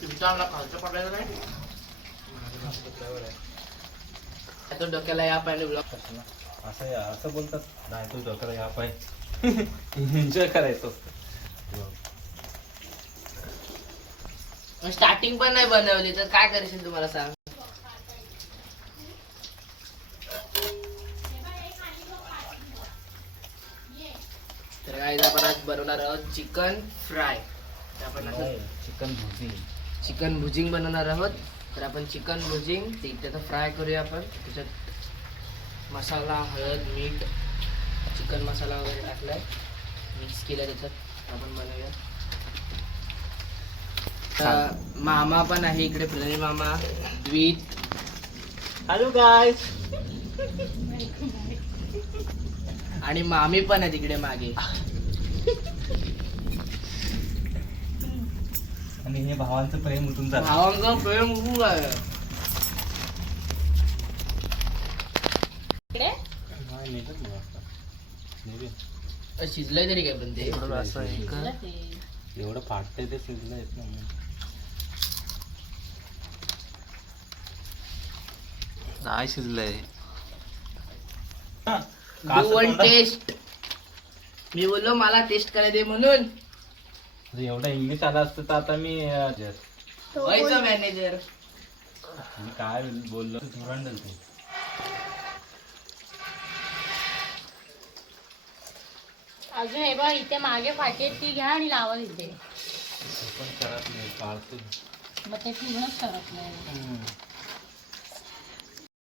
चिमटा खालचं पडायचं नाही. तो डोक्याला या पाहिजे ब्लॉक असं असं बोलतात नाही तू डोक्याला या पाय एन्जॉय करायचं स्टार्टिंग पण नाही बनवली तर काय करशील तुम्हाला सांग. तर काय आपण आज बनवणार आहोत चिकन फ्राय. आपण चिकन भुजिंग बनवणार आहोत. तर आपण चिकन भुजिंग ते त्याचा फ्राय करूया. आपण त्याच्यात मसाला हळद मीठ चिकन मसाला वगैरे टाकलाय मिक्स केला त्याच्यात आपण बनवूया. मामा पण आहे इकडे प्रणय मामा द्वित. Hello guys. आणि मामी पण आहे तिकडे मागे. आणि हे भावांचं प्रेम उठून जातं. भावांचं प्रेम खूप आहे. शिजलंय तरी काय पण ते एवढं फाटतंय ते शिजलंय नाही शिजलंय. टेस्ट. मी बोललो मला टेस्ट करायला दे म्हणून. एवढं इंग्लिश आलं असतं तर आता मी व्हायचं मॅनेजर. मी काय बोललो धुरंडल ते. अजून हे बघ इथे मागे फाटी ती घ्या आणि लावा इथे. पण करत नाही काढतो मग ते पूर्णच करत नाही.